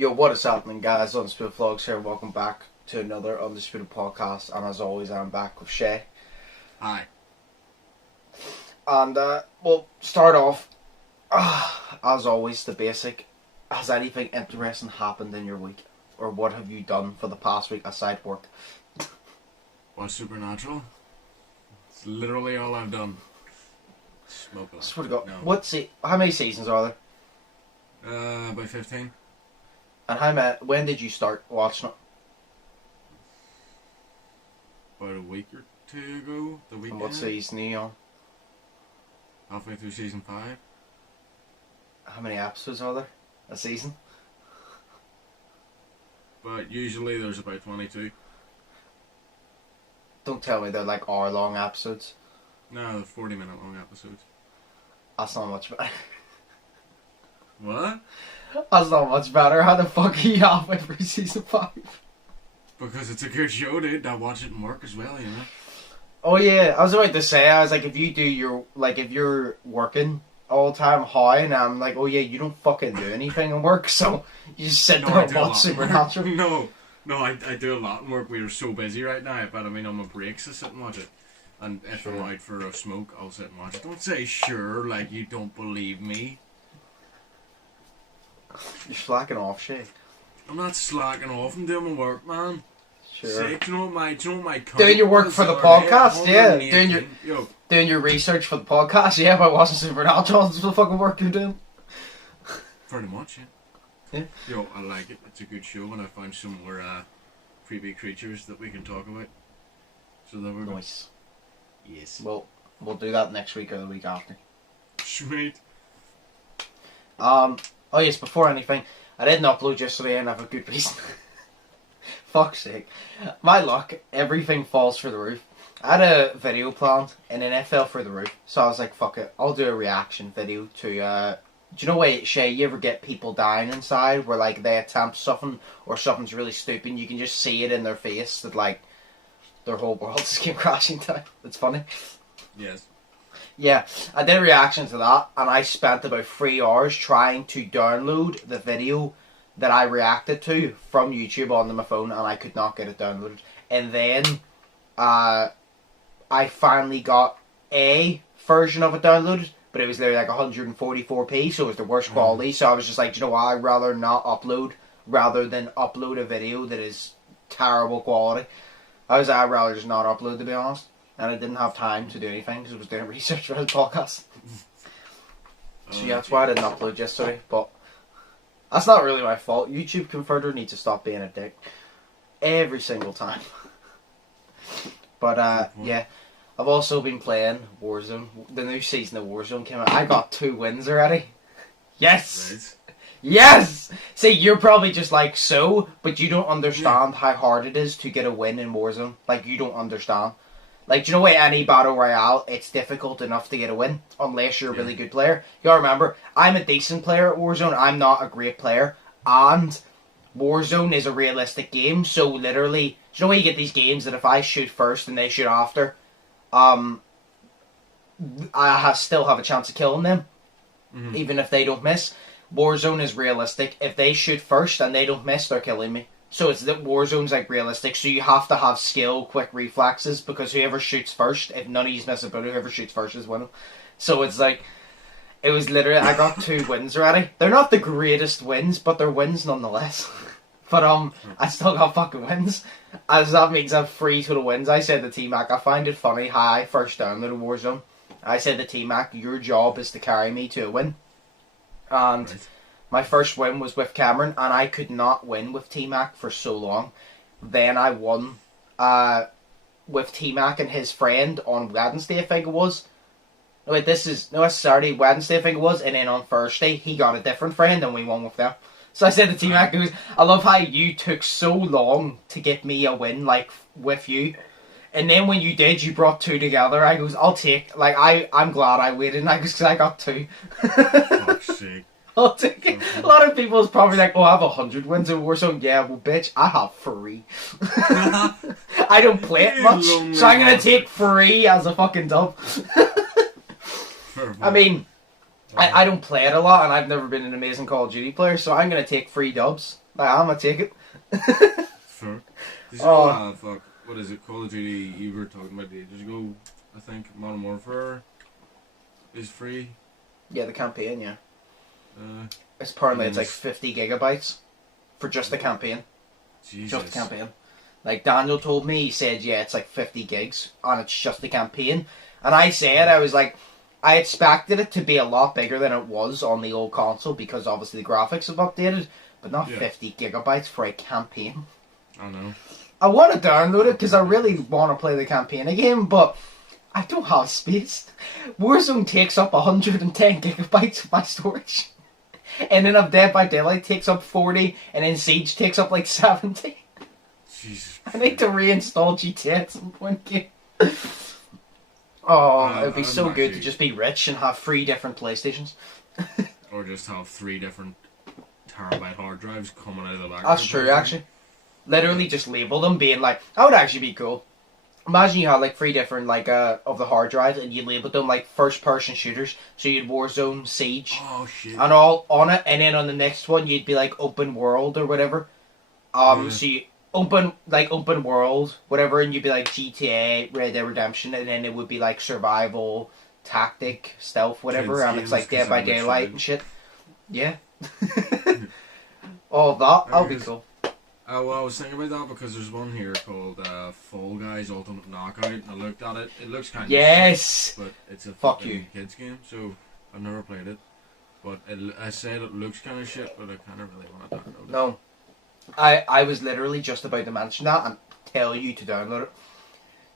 Yo, what is happening, guys? Undisputed Vlogs here. Welcome back to another Undisputed podcast. And as always, I'm back with Shay. Hi. And we'll start off, as always, the basic. Has anything interesting happened in your week? Or what have you done for the past week aside work? What's Supernatural? It's literally all I've done. Smoke I swear to God. No. How many seasons are there? About 15. And when did you start watching it? About a week or two ago. The weekend. And what season are you on? Halfway through season 5. How many episodes are there a season? But usually there's about 22. Don't tell me they're like hour-long episodes. No, they're 40-minute long episodes. That's not much better. What? That's not much better. How the fuck are you halfway through season 5? Because it's a good show, dude. I watch it in work as well, you know. Oh yeah, I was about to say, I was like, if you're working all the time, how? And I'm like, oh yeah, you don't fucking do anything in work, so you just sit there and watch Supernatural. No, I do a lot in work. We are so busy right now, but I mean, on my breaks I sit and watch it. And if I'm out for a smoke, I'll sit and watch it. Don't say sure like you don't believe me. You're slacking off, Shay. I'm not slacking off. I'm doing my work, man. Sure. Do you know what my doing your work for the podcast, yeah. Doing your research for the podcast, yeah. But watching Supernatural, that's the fucking work you're doing. Pretty much, yeah. Yeah. Yo, I like it. It's a good show, and I found some more creepy creatures that we can talk about. So there we go. Nice. Yes. Well, we'll do that next week or the week after. Sweet. Oh yes, before anything, I didn't upload yesterday and I have a good reason. Fuck's sake. My luck, everything falls through the roof. I had a video planned and then it fell through the roof. So I was like, fuck it, I'll do a reaction video to, do you know what, Shay, you ever get people dying inside where like they attempt something or something's really stupid, you can just see it in their face that like their whole world just came crashing down. It's funny. Yes. Yeah, I did a reaction to that, and I spent about 3 hours trying to download the video that I reacted to from YouTube onto my phone, and I could not get it downloaded. And then, I finally got a version of it downloaded, but it was literally like 144p, so it was the worst quality. So I was just like, you know what, I'd rather not upload, rather than upload a video that is terrible quality. I'd rather just not upload, to be honest. And I didn't have time to do anything because I was doing research for the podcast. So yeah, that's why I didn't upload yesterday. But that's not really my fault. YouTube can further need to stop being a dick every single time. But yeah, I've also been playing Warzone. The new season of Warzone came out. I got 2 wins already. Yes! Right. Yes! See, you're probably just like, so, but you don't understand how hard it is to get a win in Warzone. Like, you don't understand. Like, do you know what, any battle royale, it's difficult enough to get a win, unless you're a really good player. You gotta remember, I'm a decent player at Warzone, I'm not a great player, and Warzone is a realistic game, so literally, do you know why you get these games that if I shoot first and they shoot after, I still have a chance of killing them, even if they don't miss. Warzone is realistic. If they shoot first and they don't miss, they're killing me. So it's that Warzone's like realistic, so you have to have skill, quick reflexes, because whoever shoots first, if none of you miss a bullet, whoever shoots first is winning. So it's like, it was literally, I got 2 wins already. They're not the greatest wins, but they're wins nonetheless. But I still got fucking wins. As that means I have 3 total wins. I said to T-Mac, I find it funny how I first downloaded Warzone. I said to T-Mac, your job is to carry me to a win. And my first win was with Cameron, and I could not win with T-Mac for so long. Then I won with T-Mac and his friend on Wednesday, I think it was. Wait, it's Saturday, Wednesday, I think it was. And then on Thursday, he got a different friend, and we won with them. So I said to T-Mac, I love how you took so long to get me a win, like, with you. And then when you did, you brought 2 together. I goes, I'll take, like, I'm glad I waited. And I goes, because I got 2. Fuck's sake. I'll take it. A lot of people is probably like, oh, I have 100 wins in Warzone. Yeah, well, bitch, I have 3. I don't play it much, so I'm going to take 3 as a fucking dub. I mean, I don't play it a lot, and I've never been an amazing Call of Duty player, so I'm going to take 3 dubs Like, I'm gonna take it. Fair. Fuck. What is it? Call of Duty. You were talking about ages ago. I think Modern Warfare is free. Yeah, the campaign. Yeah. It's apparently it's like 50 gigabytes for just the campaign. Jesus. Just the campaign. Like Daniel told me, he said, yeah, it's like 50 gigs, and it's just the campaign. And I said, I was like, I expected it to be a lot bigger than it was on the old console because obviously the graphics have updated, but not 50 gigabytes for a campaign. I know. I want to download it because I really want to play the campaign again, but I don't have space. Warzone takes up 110 gigabytes of my storage. And then Dead by Daylight takes up 40, and then Siege takes up like 70. Jesus. I need to reinstall GTA at some point. Oh, it'd be so good to just be rich and have 3 different PlayStations. Or just have 3 different terabyte hard drives coming out of the back. That's true, actually. Literally just label them, being like, that would actually be cool. Imagine you had like 3 different of the hard drives, and you labeled them like first-person shooters. So you'd Warzone, Siege, and all on it, and then on the next one you'd be like open world or whatever. So you open world, whatever, and you'd be like GTA, Red Dead Redemption, and then it would be like survival, tactic, stealth, whatever, and it's like Dead by Daylight and shit. Yeah. That'll be cool. Well, I was thinking about that because there's one here called Fall Guys Ultimate Knockout, and I looked at it. It looks kind of yes, but it's a fucking kids game, so I've never played it. But I said it looks kind of shit, but I kind of really want to download it. No, I was literally just about to mention that and tell you to download it.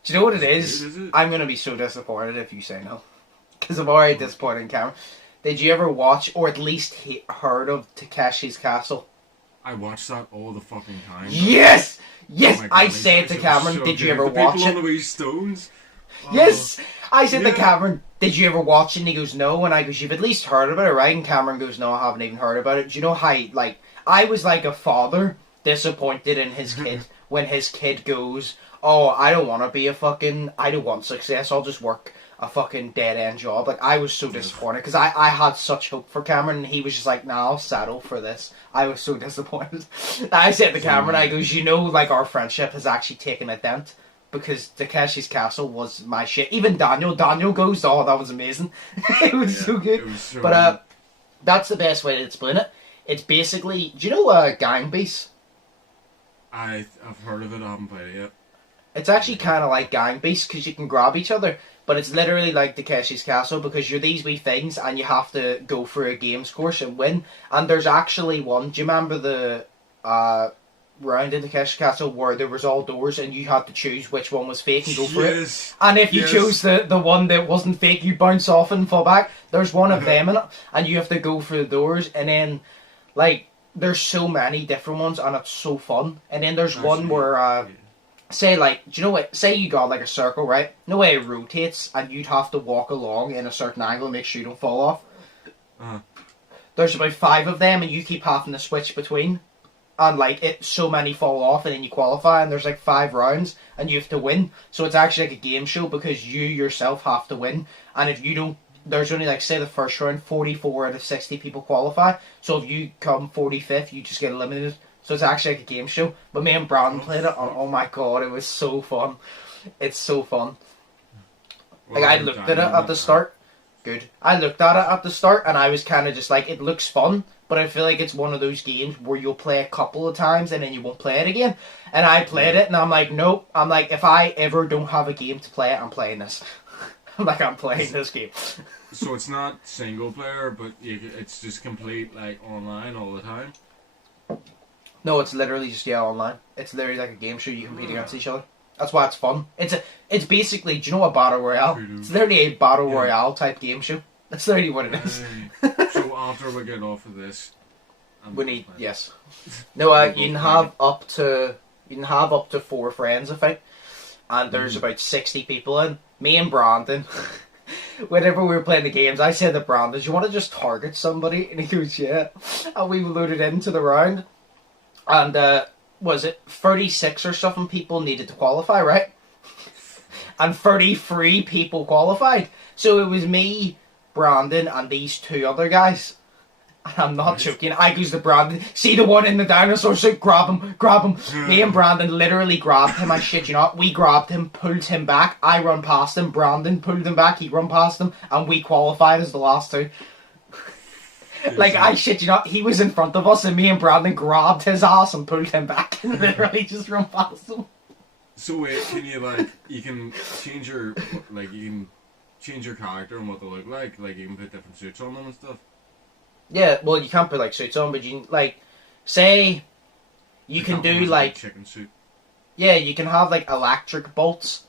Do you know what it is? I'm gonna be so disappointed if you say no, because I'm already disappointed in Cameron. Did you ever watch or at least heard of Takeshi's Castle? I watched that all the fucking time. Yes! Yes! Oh God, I said to Cameron, did you ever watch it? People on the wee stones. Yes! I said to Cameron, did you ever watch it? And he goes, no. And I goes, you've at least heard about it, right? And Cameron goes, no, I haven't even heard about it. Do you know how, like, I was like a father disappointed in his kid when his kid goes, oh, I don't want to be I don't want success, I'll just work a fucking dead-end job. Like, I was so disappointed because I had such hope for Cameron, and he was just like, nah, I'll settle for this. I was so disappointed. I said to Cameron, I goes, you know, like, our friendship has actually taken a dent because Takeshi's Castle was my shit. Even Daniel goes, oh, that was amazing. It was so good. It was so good. That's the best way to explain it. It's basically, do you know Gang Beasts? I've heard of it, I haven't played it yet. It's actually kind of like Gang Beasts because you can grab each other. But it's literally like Takeshi's Castle because you're these wee things and you have to go through a games course and win. And there's actually one, do you remember the round in Takeshi's Castle where there was all doors and you had to choose which one was fake and go for it? And if you chose the one that wasn't fake, you bounce off and fall back. There's one of them in it and you have to go through the doors, and then like there's so many different ones and it's so fun. And then there's one where say, like, do you know what? Say you got like a circle, right? No way it rotates, and you'd have to walk along in a certain angle and make sure you don't fall off. There's about 5 of them, and you keep having to switch between. And like so many fall off, and then you qualify, and there's like 5 rounds, and you have to win. So it's actually like a game show because you yourself have to win. And if you don't, there's only like, say the first round, 44 out of 60 people qualify. So if you come 45th, you just get eliminated. So it's actually like a game show. But me and Brandon played it, and oh my god, it was so fun. It's so fun. Well, like, I looked at it at the start. Good. I looked at it at the start, and I was kind of just like, it looks fun, but I feel like it's one of those games where you'll play a couple of times, and then you won't play it again. And I played it, and I'm like, nope. I'm like, if I ever don't have a game to play, I'm playing this. I'm like, I'm playing this game. So it's not single player, but it's just complete, like, online all the time? No, it's literally just online. It's literally like a game show. You compete against each other. That's why it's fun. It's basically, do you know a battle royale? It's literally a battle royale type game show. That's literally what it is. So after we get off of this, we need No, you can have up to 4 friends, I think, and there's about 60 people in. Me and Brandon. Whenever we were playing the games, I said to Brandon, "Do you want to just target somebody?" And he goes, "Yeah." And we loaded into the round. And, was it 36 or something people needed to qualify, right? And 33 people qualified. So it was me, Brandon, and these 2 other guys. And I'm not joking. I goes to Brandon, see the one in the dinosaur suit, grab him. Me and Brandon literally grabbed him, I shit you not. We grabbed him, pulled him back, I run past him, Brandon pulled him back, he run past him, and we qualified as the last two. Like, I shit you not, he was in front of us and me and Brandon grabbed his ass and pulled him back and literally just run past him. So wait, can you, like, you can change your, like, you can change your character and what they look like you can put different suits on them and stuff? Yeah, well, you can't put, like, suits on, but you can, like, say, you can do, like... chicken suit. Yeah, you can have, like, electric bolts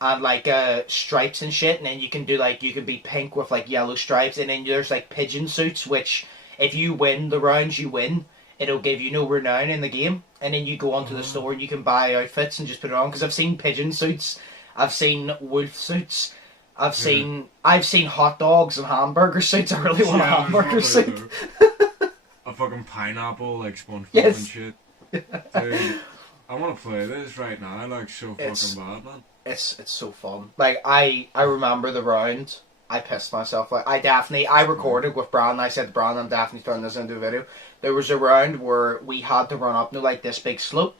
and, like, stripes and shit, and then you can do, like, you can be pink with, like, yellow stripes, and then there's, like, pigeon suits, which, if you win the rounds you win, it'll give you no renown in the game, and then you go onto the store and you can buy outfits and just put it on, because I've seen pigeon suits, I've seen wolf suits, I've seen hot dogs and hamburger suits. I really want a hamburger suit. A fucking pineapple, like SpongeBob yes. and shit. Dude, I want to play this right now. I like so fucking bad, man. It's so fun. Like, I remember the round. I pissed myself. Like, I recorded with Brandon. I said to Brandon, I'm definitely turning this into a video. There was a round where we had to run up to, like, this big slope.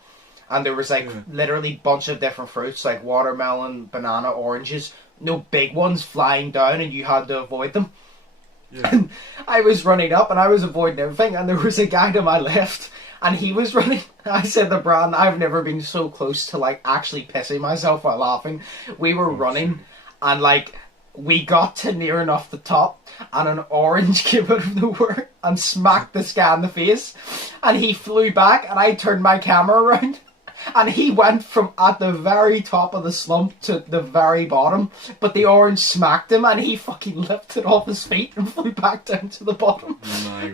And there was, like, literally bunch of different fruits, like watermelon, banana, oranges. No big ones flying down, and you had to avoid them. Yeah. And I was running up, and I was avoiding everything, and there was a guy to my left, and he was running. I said to Brandon, I've never been so close to, like, actually pissing myself while laughing. We were running, and, like, we got to near enough the top, and an orange came out of nowhere and smacked this guy in the face, and he flew back, and I turned my camera around. And he went from at the very top of the slump to the very bottom, but the orange smacked him, and he fucking lifted off his feet and flew back down to the bottom.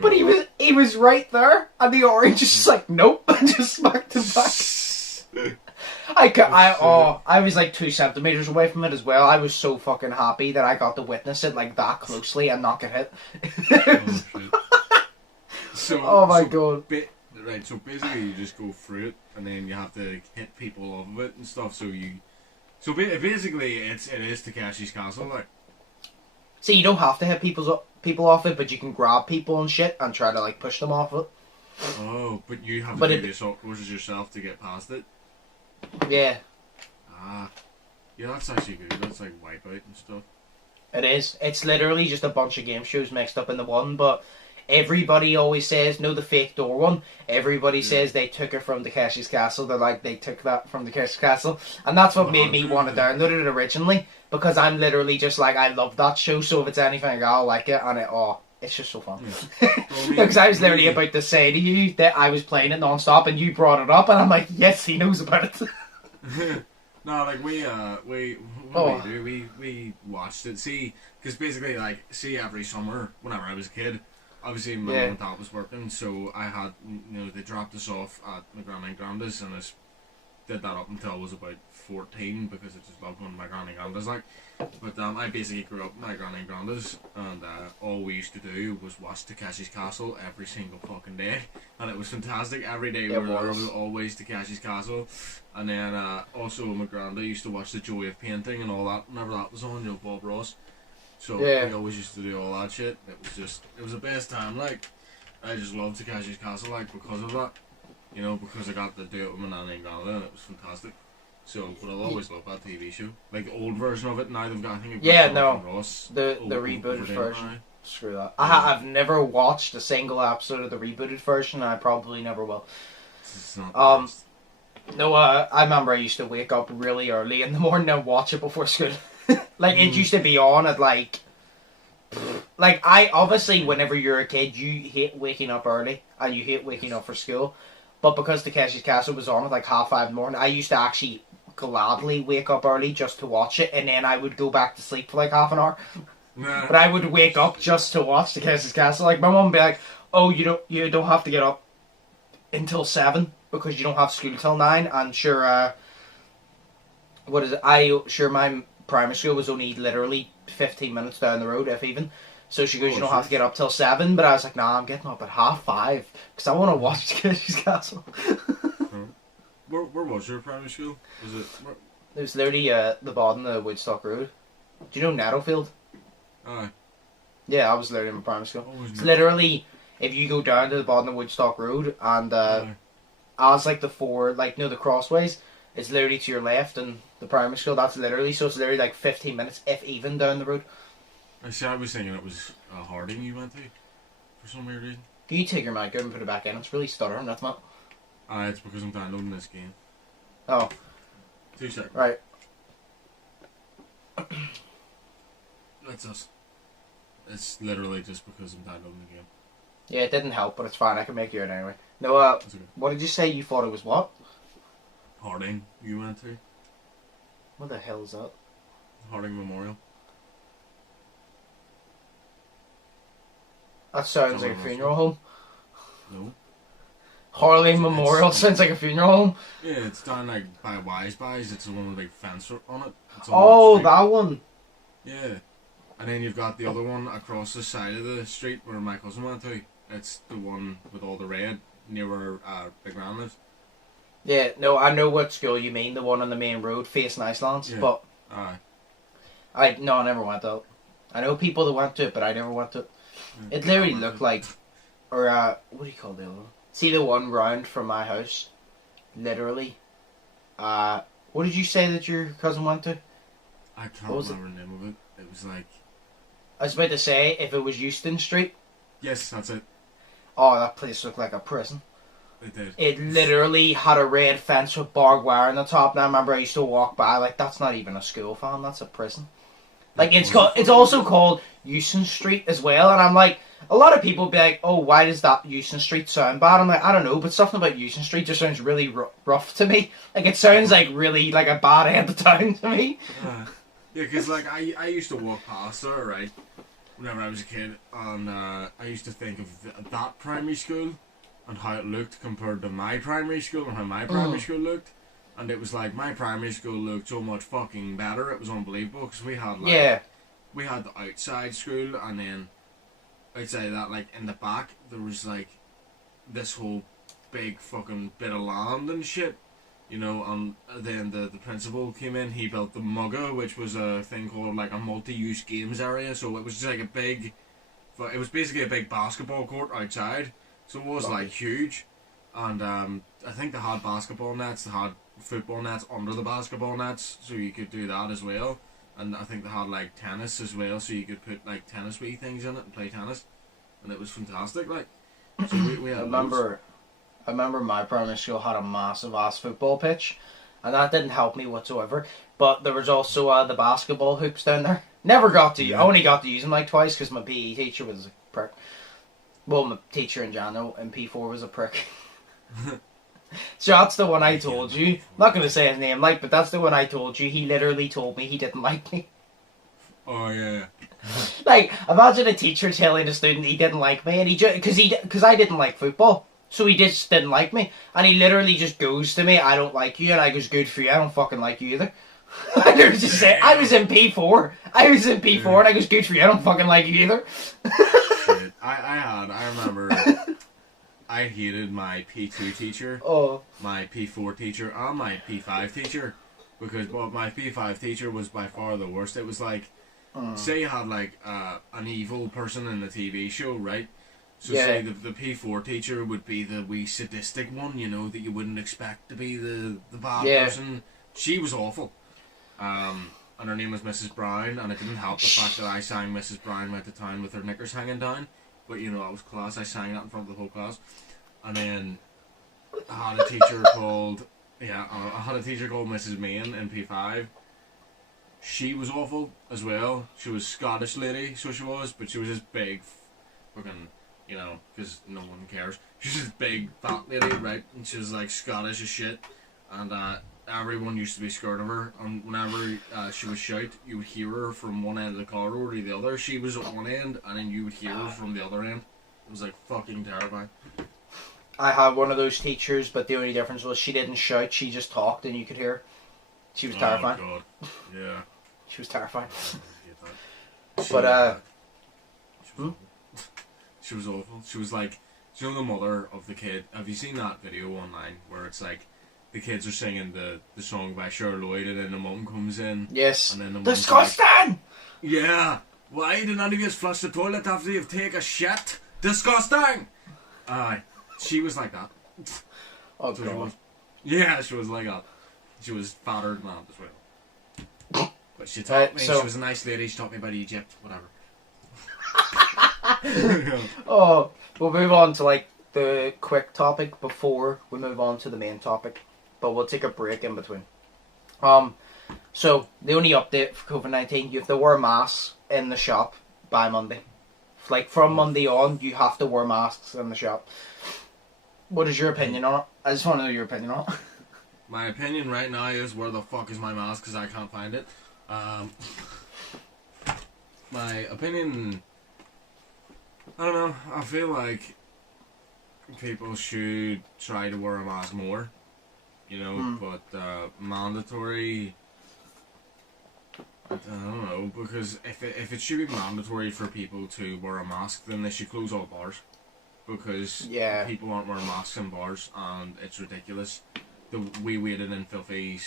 But he was right there, and the orange just like nope, and just smacked him back. I was like 2 centimeters away from it as well. I was so fucking happy that I got to witness it like that closely and not get hit. Oh my god. Right, so basically you just go through it, and then you have to hit people off of it and stuff. So basically it is Takeshi's Castle, like. See, you don't have to hit people off it, but you can grab people and shit and try to like push them off it. Oh, but you have to do the assault courses yourself to get past it. Yeah. Yeah, that's actually good. That's like Wipeout and stuff. It is. It's literally just a bunch of game shows mixed up into one, but. Everybody always says, no, the fake door one. Everybody says they took it from Takeshi's Castle. They're like, they took that from Takeshi's Castle. And that's what made me want to download it originally. Because I'm literally just like, I love that show. So if it's anything, I'll like it. And it's just so fun. Because I was literally about to say to you that I was playing it non-stop and you brought it up. And I'm like, yes, he knows about it. No, like, we watched it. See, because basically, like, every summer, whenever I was a kid, obviously, my mum and dad was working, so I had, they dropped us off at my grandma and granda's, and I did that up until I was about 14, because I just loved going to my granny and granda's, like. But I basically grew up with my granny and granda's, and all we used to do was watch Takeshi's Castle every single fucking day, and it was fantastic. Every day we were there, it was always Takeshi's Castle, and then also my granda used to watch The Joy of Painting and all that, whenever that was on, Bob Ross. So we always used to do all that shit. It was the best time, like. I just loved Takeshi's Castle, like, because of that. Because I got to do it with my nanny and granddad, and it was fantastic. So, but I'll always love that TV show. Like, the old version of it, now they've got, I think, Ross. The rebooted version. Now. Screw that. I've never watched a single episode of the rebooted version, and I probably never will. It's not no, I remember I used to wake up really early in the morning and watch it before school. Like, it used to be on at, like, I, obviously, whenever you're a kid, you hate waking up early, and you hate waking up for school, but because Takeshi's Castle was on at, like, 5:30 in the morning, I used to actually gladly wake up early just to watch it, and then I would go back to sleep for, like, half an hour. Nah. But I would wake up just to watch Takeshi's Castle. Like, my mum would be like, oh, you don't have to get up until 7, because you don't have school till 9, and sure, my primary school was only literally 15 minutes down the road, if even. So she goes, you don't have to get up till 7, but I was like, nah, I'm getting up at 5:30, because I want to watch Takeshi's Castle. Where was your primary school? It was literally the bottom of Woodstock Road. Do you know Nettlefield? Aye. Yeah, I was literally in my primary school. It's literally, if you go down to the bottom of Woodstock Road and as like the four, like the crossways, it's literally to your left, and the primary school, that's literally, so it's literally like 15 minutes, if even, down the road. I see. I was thinking it was Harding you went to for some weird reason. Can you take your mic out and put it back in? It's really stuttering. That's not. It's because I'm downloading this game. Oh. 2 seconds. Right. That's us. It's literally just because I'm downloading the game. Yeah, it didn't help, but it's fine. I can make you out anyway. No, okay. What did you say? You thought it was what? Harding you went to? What the hell is that? Harding Memorial. That sounds like a funeral home. No. Harding Memorial sounds like a funeral home. Yeah, it's down like by Wise Buys. It's the one with a big fence on it. It's on that one. Yeah. And then you've got the other one across the side of the street where my cousin went to. It's the one with all the red near where Big Ram lives. Yeah, no, I know what school you mean. The one on the main road facing Icelands. Yeah. But I never went out. I know people that went to it, but I never went to it. It literally looked like, or what do you call the other one? See the one round from my house? Literally. What did you say that your cousin went to? I can't remember the name of it. It was like... I was about to say, if it was Euston Street. Yes, that's it. Oh, that place looked like a prison. It did. It literally had a red fence with barbed wire on the top. And I remember I used to walk by, like, that's not even a school, fam. That's a prison. Like, it's also called Euston Street as well. And I'm like, a lot of people be like, oh, why does that Euston Street sound bad? I'm like, I don't know, but something about Euston Street just sounds really rough to me. Like, it sounds like really like a bad end of town to me. Yeah, because like I used to walk past there, right, whenever I was a kid, and I used to think of that primary school and how it looked compared to my primary school and how my primary school looked. And it was like, my primary school looked so much fucking better. It was unbelievable, because we had like... We had the outside school, and then outside that, like, in the back, there was like this whole big fucking bit of land and shit. You know, and then the principal came in, he built the Mugga, which was a thing called like a multi-use games area. So it was just like it was basically a big basketball court outside. So it was like huge. And I think they had basketball nets, they had football nets under the basketball nets, so you could do that as well. And I think they had like tennis as well, so you could put like tennis wee things in it and play tennis. And it was fantastic, like. So we had I remember my primary school had a massive ass football pitch, and that didn't help me whatsoever. But there was also the basketball hoops down there. Never got to. I only got to use them like twice because my PE teacher was a prick. Well, my teacher in general in P4 was a prick. So that's the one I told you. I'm not going to say his name, like, but that's the one I told you. He literally told me he didn't like me. Oh yeah. Like, imagine a teacher telling a student he didn't like me, and because I didn't like football, so he just didn't like me, and he literally just goes to me, I don't like you, and I goes, good for you, I don't fucking like you either. And I was just saying, I was in P4, and I goes, good for you, I don't fucking like you either. Shit. I remember. I hated my P2 teacher, my P4 teacher, and my P5 teacher, because my P5 teacher was by far the worst. It was like, say you had like an evil person in the TV show, right? So say the P4 teacher would be the wee sadistic one, you know, that you wouldn't expect to be the bad person. She was awful. And her name was Mrs. Brown, and it didn't help the fact that I sang Mrs. Brown Went to Town with her knickers hanging down. But, you know, I was class. I sang that in front of the whole class. And then I had a teacher called Mrs. Main in P5. She was awful as well. She was Scottish lady, so she was, but she was this big fucking, you know, because no one cares. She was this big fat lady, right? And she was like Scottish as shit. And everyone used to be scared of her. And whenever she would shout, you would hear her from one end of the corridor to the other. She was at one end, and then you would hear her from the other end. It was like fucking terrifying. I had one of those teachers, but the only difference was she didn't shout, she just talked and you could hear her. She was terrifying. Oh god. Yeah. She was terrifying. She was awful. She was like, you know, the mother of the kid. Have you seen that video online where it's like the kids are singing the song by Cher Lloyd, and then the mum comes in? Yes. And then the disgusting! Like, yeah. Why did none of you flush the toilet after you've taken a shit? Disgusting! She was like that. Oh, So God. yeah, she was like that. She was fatter than that as well. But she taught me, she was a nice lady, she taught me about Egypt, whatever. Oh, we'll move on to like the quick topic before we move on to the main topic, but we'll take a break in between. So the only update for COVID-19, you have to wear masks in the shop by Monday. Like from Monday on, you have to wear masks in the shop. What is your opinion on it? I just want to know your opinion on it. My opinion right now is, where the fuck is my mask? Because I can't find it. My opinion, I don't know. I feel like people should try to wear a mask more, you know, but mandatory, I don't know, because if it should be mandatory for people to wear a mask, then they should close all bars, because people aren't wearing masks in bars, and it's ridiculous. We waited in Filthy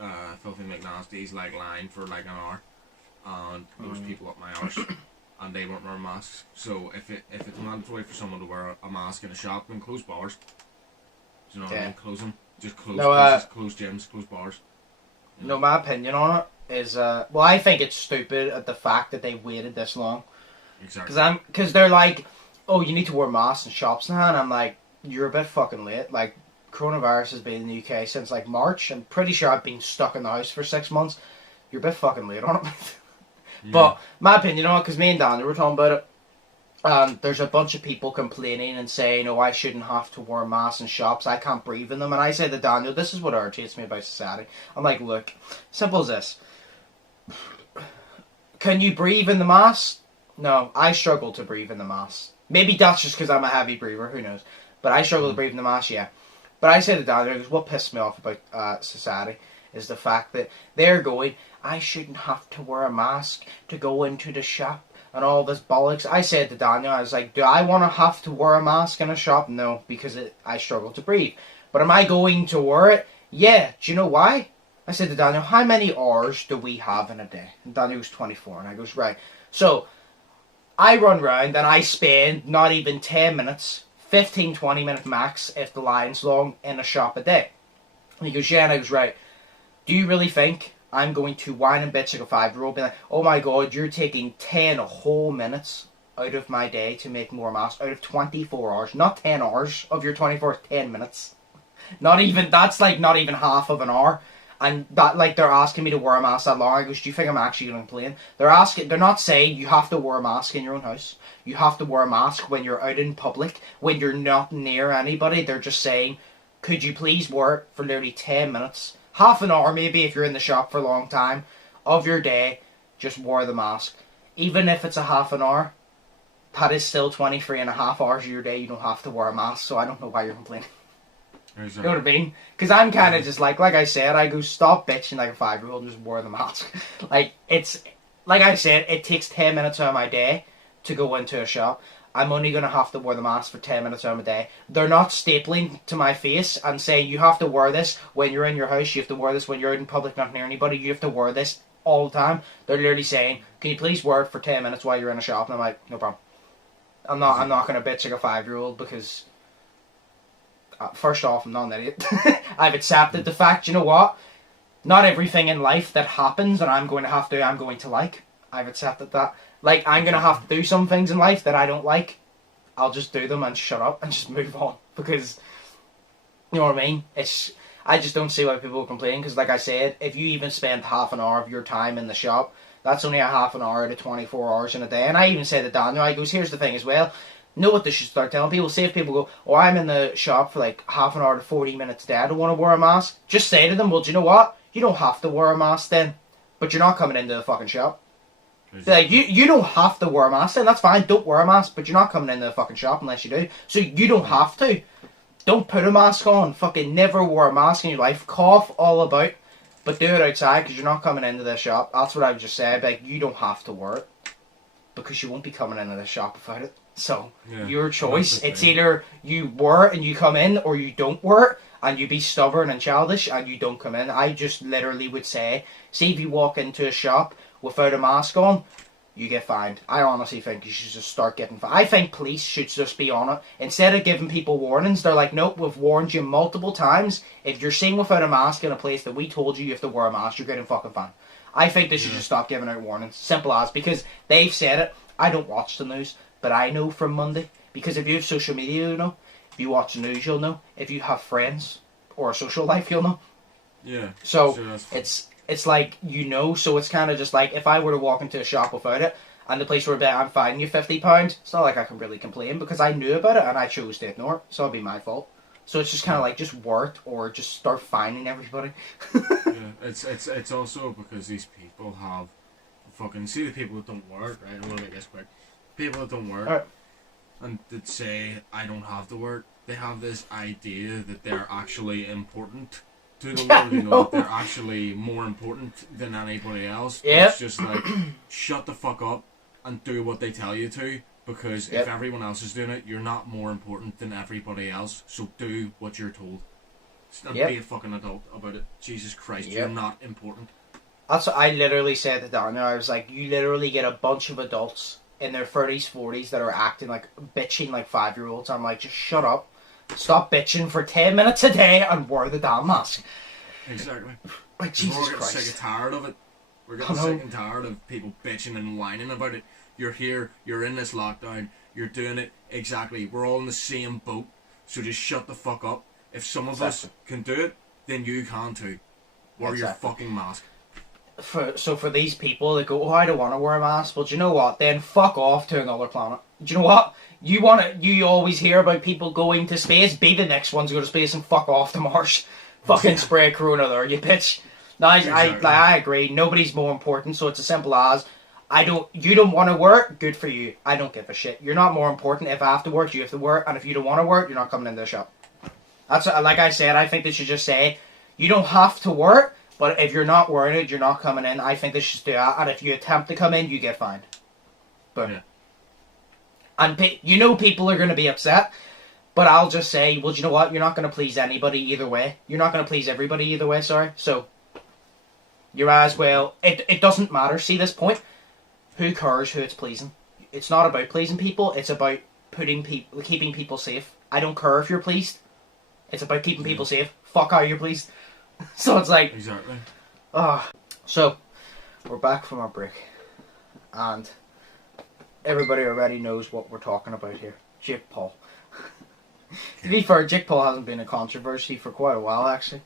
McNasty's like line for like an hour, and there was people up my arse, and they weren't wearing masks. So if it's mandatory for someone to wear a mask in a shop, then close bars. Do you know what I mean? Close them. Just close places, close gyms, close bars. You know? No, my opinion on it is, well, I think it's stupid at the fact that they waited this long. Exactly. Because they're like, oh, you need to wear masks in shops now, and I'm like, you're a bit fucking late. Like, coronavirus has been in the UK since like March. I'm pretty sure I've been stuck in the house for 6 months. You're a bit fucking late on it. But my opinion on it, because me and Daniel were talking about it, there's a bunch of people complaining and saying, oh, I shouldn't have to wear masks in shops, I can't breathe in them. And I said to Daniel, this is what irritates me about society. I'm like, look, simple as this. Can you breathe in the mask? No, I struggle to breathe in the mask. Maybe that's just because I'm a heavy breather, who knows. But I struggle to breathe in the mask, yeah. But I said to Daniel, what pissed me off about society is the fact that they're going, I shouldn't have to wear a mask to go into the shop and all this bollocks. I said to Daniel, I was like, do I want to have to wear a mask in a shop? No, because I struggle to breathe. But am I going to wear it? Yeah. Do you know why? I said to Daniel, how many hours do we have in a day? And Daniel was 24, and I goes, right. So I run round and I spend not even 10 minutes, 15, 20 minutes max if the line's long in a shop a day. And he goes, yeah, and I goes, right. Do you really think I'm going to whine and bitch like a 5-year-old, being like, oh my god, you're taking 10 whole minutes out of my day to make more masks, out of 24 hours, not 10 hours of your 24, 10 minutes. That's like not even half of an hour. And that, like, they're asking me to wear a mask that long. I goes, do you think I'm actually going to complain? They're not saying you have to wear a mask in your own house. You have to wear a mask when you're out in public, when you're not near anybody. They're just saying, could you please wear it for literally 10 minutes? Half an hour maybe if you're in the shop for a long time of your day, just wear the mask. Even if it's a half an hour, that is still 23 and a half hours of your day you don't have to wear a mask, so I don't know why you're complaining. Exactly. You know what I mean? Because I'm kind of just like I said, I go, stop bitching like a 5-year-old and just wear the mask. Like, it's, like I said, it takes 10 minutes out of my day to go into a shop. I'm only going to have to wear the mask for 10 minutes out of my day. They're not stapling to my face and saying, you have to wear this when you're in your house, you have to wear this when you're out in public, not near anybody, you have to wear this all the time. They're literally saying, can you please wear it for 10 minutes while you're in a shop? And I'm like, no problem. I'm not going to bitch like a 5-year-old because, first off, I'm not an idiot. I've accepted the fact, you know what? Not everything in life that happens and I'm going to like. I've accepted that. Like, I'm going to have to do some things in life that I don't like. I'll just do them and shut up and just move on. Because, you know what I mean? I just don't see why people complain. Because, like I said, if you even spend half an hour of your time in the shop, that's only a half an hour out of 24 hours in a day. And I even said to Daniel, I goes, here's the thing as well. Know what they should start telling people? Say if people go, oh, I'm in the shop for like half an hour to 40 minutes a day, I don't want to wear a mask. Just say to them, well, do you know what? You don't have to wear a mask then. But you're not coming into the fucking shop. Exactly. Like, you don't have to wear a mask then, that's fine, don't wear a mask, but you're not coming into the fucking shop unless you do. So you don't have to. Don't put a mask on. Fucking never wear a mask in your life. Cough all about, but do it outside because you're not coming into the shop. That's what I would just say. Like, you don't have to wear it because you won't be coming into the shop without it. So, your choice. It's either you wear it and you come in, or you don't wear it and you be stubborn and childish and you don't come in. I just literally would say, see if you walk into a shop without a mask on, you get fined. I honestly think you should just start getting fined. I think police should just be on it. Instead of giving people warnings, they're like, nope, we've warned you multiple times. If you're seen without a mask in a place that we told you have to wear a mask, you're getting fucking fined. I think they should just stop giving out warnings. Simple as. Because they've said it. I don't watch the news, but I know from Monday. Because if you have social media, you'll know. If you watch the news, you'll know. If you have friends or a social life, you'll know. Yeah. So, it's like, you know, so it's kind of just like, if I were to walk into a shop without it, and the place were bet I'm fining you £50, it's not like I can really complain, because I knew about it, and I chose to ignore it, so it'd be my fault. So it's just kind of like, just work, or just start fining everybody. Yeah, it's also because these people have fucking, see the people that don't work, right, I'm going to make this quick, people that don't work, and that say, I don't have to work, they have this idea that they're actually important to the world, you know, that they're actually more important than anybody else. Yeah. It's just like, shut the fuck up and do what they tell you to, because if everyone else is doing it, you're not more important than everybody else, so do what you're told. And be a fucking adult about it. Jesus Christ, you're not important. That's what I literally said to Daniel. I was like, you literally get a bunch of adults in their 30s, 40s that are acting like, bitching like 5-year-olds. I'm like, just shut up. Stop bitching for 10 minutes a day and wear the damn mask. Exactly. Like, Jesus We're getting Christ. sick and tired of it. We're getting sick and tired of people bitching and whining about it. You're here, you're in this lockdown, you're doing it exactly. We're all in the same boat, so just shut the fuck up. If some of us can do it, then you can too. Wear your fucking mask. So for these people that go, oh, I don't want to wear a mask, well, do you know what? Then fuck off to another planet. Do you know what? You always hear about people going to space. Be the next ones to go to space and fuck off to Mars. Fucking spray Corona there, you bitch. No, I agree. Nobody's more important, so it's as simple as, you don't want to work, good for you. I don't give a shit. You're not more important. If I have to work, you have to work, and if you don't want to work, you're not coming into the shop. That's, like I said, I think they should just say, you don't have to work, but if you're not wearing it, you're not coming in. I think they should do that, and if you attempt to come in, you get fined. But and people are going to be upset, but I'll just say, well, you know what? You're not going to please anybody either way. You're not going to please everybody either way, sorry. So, you as well. It doesn't matter. See this point? Who cares who it's pleasing? It's not about pleasing people. It's about keeping people safe. I don't care if you're pleased. It's about keeping people safe. Fuck how you're pleased. So it's like... Exactly. So, we're back from our break. And everybody already knows what we're talking about here. Jake Paul. To be fair, Jake Paul hasn't been a controversy for quite a while, actually.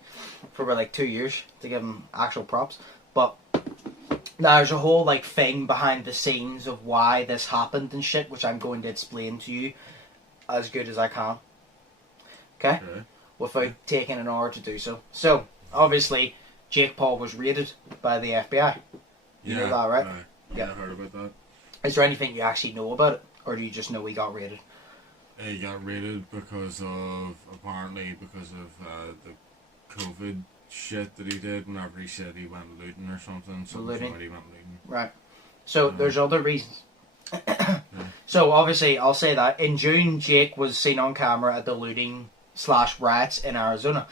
For about like 2 years, to give him actual props. But there's a whole like thing behind the scenes of why this happened and shit, which I'm going to explain to you as good as I can. Okay? Without taking an hour to do so. So, obviously, Jake Paul was raided by the FBI. You know that, right? I heard about that. Is there anything you actually know about it? Or do you just know he got raided? He got raided because of the COVID shit that he did whenever he said he went looting or something. So looting? He went looting. Right. So there's other reasons. So obviously, I'll say that. In June, Jake was seen on camera at the looting/riots in Arizona.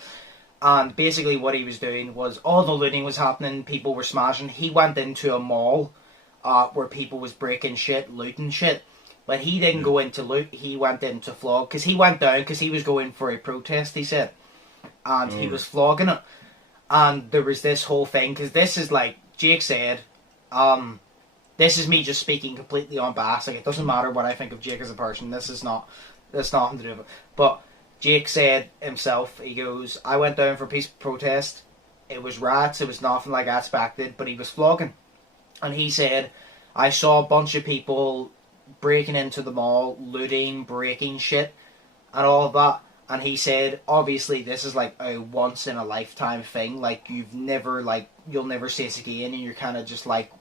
And basically what he was doing was, all the looting was happening, people were smashing. He went into a mall where people was breaking shit, looting shit. But he didn't go into loot, he went into flog. Because he went down, because he was going for a protest, he said. And he was flogging it. And there was this whole thing, because this is like, Jake said, this is me just speaking completely on bass. Like, it doesn't matter what I think of Jake as a person. That's nothing to do with it. But Jake said himself, he goes, I went down for peaceful protest. It was rats, it was nothing like I expected, but he was flogging. And he said, I saw a bunch of people breaking into the mall, looting, breaking shit, and all of that. And he said, obviously, this is like a once in a lifetime thing. Like, you'll never see this again, and you're kind of just like,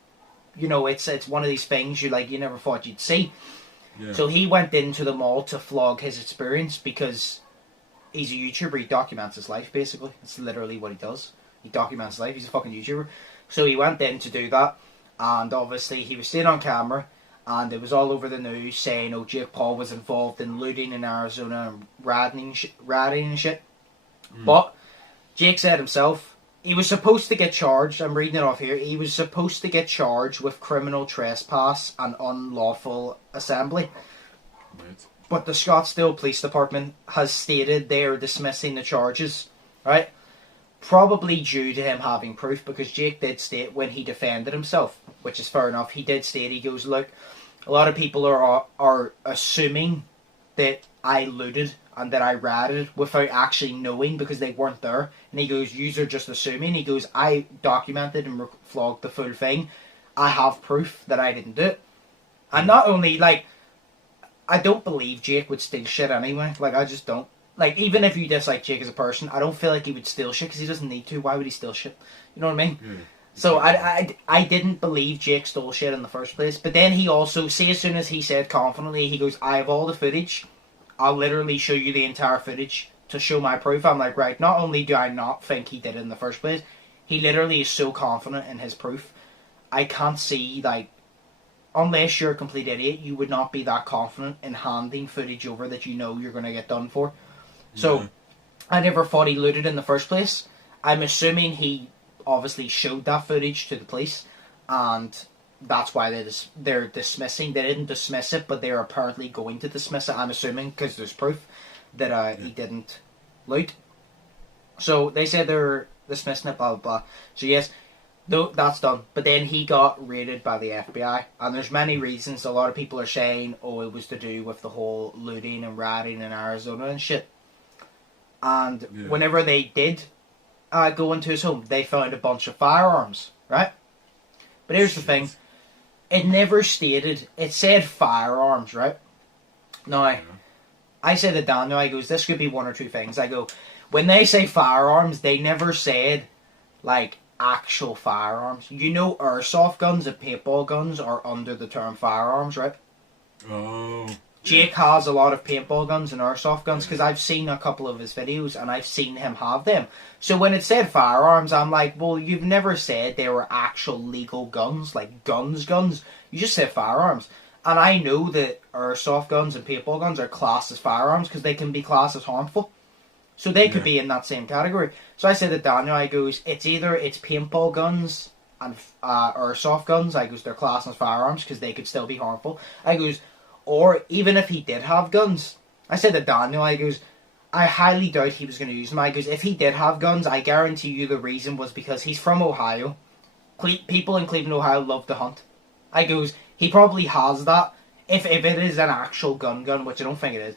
you know, it's one of these things you never thought you'd see. Yeah. So he went into the mall to flog his experience because he's a YouTuber. He documents his life, basically. That's literally what he does. He documents his life. He's a fucking YouTuber. So he went in to do that, and obviously he was seen on camera. And it was all over the news saying, oh, Jake Paul was involved in looting in Arizona and ratting and shit. But Jake said himself, he was supposed to get charged. I'm reading it off here. He was supposed to get charged with criminal trespass and unlawful assembly. Right. But the Scottsdale Police Department has stated they are dismissing the charges, right? Probably due to him having proof, because Jake did state when he defended himself, which is fair enough, he did state, he goes, look, a lot of people are assuming that I looted and that I ratted without actually knowing because they weren't there. And he goes, yous are just assuming. He goes, I documented and flogged the full thing. I have proof that I didn't do it. And not only, like, I don't believe Jake would steal shit anyway. Like, I just don't. Like, even if you dislike Jake as a person, I don't feel like he would steal shit because he doesn't need to. Why would he steal shit? You know what I mean? Yeah. So I didn't believe Jake stole shit in the first place. But then he also, see, as soon as he said confidently, he goes, I have all the footage. I'll literally show you the entire footage to show my proof. I'm like, right, not only do I not think he did it in the first place, he literally is so confident in his proof. I can't see, like, unless you're a complete idiot, you would not be that confident in handing footage over that you know you're going to get done for. So, I never thought he looted in the first place. I'm assuming he obviously showed that footage to the police, and that's why they're dismissing. They didn't dismiss it, but they're apparently going to dismiss it, I'm assuming, because there's proof that he didn't loot. So, they said they're dismissing it, blah, blah, blah. So, yes, that's done. But then he got raided by the FBI, and there's many reasons. A lot of people are saying, oh, it was to do with the whole looting and ratting in Arizona and shit. And whenever they did go into his home, they found a bunch of firearms, right? But here's the thing. It never stated, it said firearms, right? Now, I said to Daniel, I goes, this could be one or two things. I go, when they say firearms, they never said, like, actual firearms. You know, airsoft guns and paintball guns are under the term firearms, right? Oh. Jake has a lot of paintball guns and airsoft guns because I've seen a couple of his videos and I've seen him have them. So when it said firearms, I'm like, well, you've never said they were actual legal guns, like guns. You just said firearms. And I know that airsoft guns and paintball guns are classed as firearms because they can be classed as harmful. So they could be in that same category. So I said to Daniel, I goes, it's paintball guns and airsoft guns. I goes, they're classed as firearms because they could still be harmful. I goes, or even if he did have guns, I said to Daniel, I goes, I highly doubt he was going to use them. I goes, if he did have guns, I guarantee you the reason was because he's from Ohio. People in Cleveland, Ohio love to hunt. I goes, he probably has that. If it is an actual gun, which I don't think it is,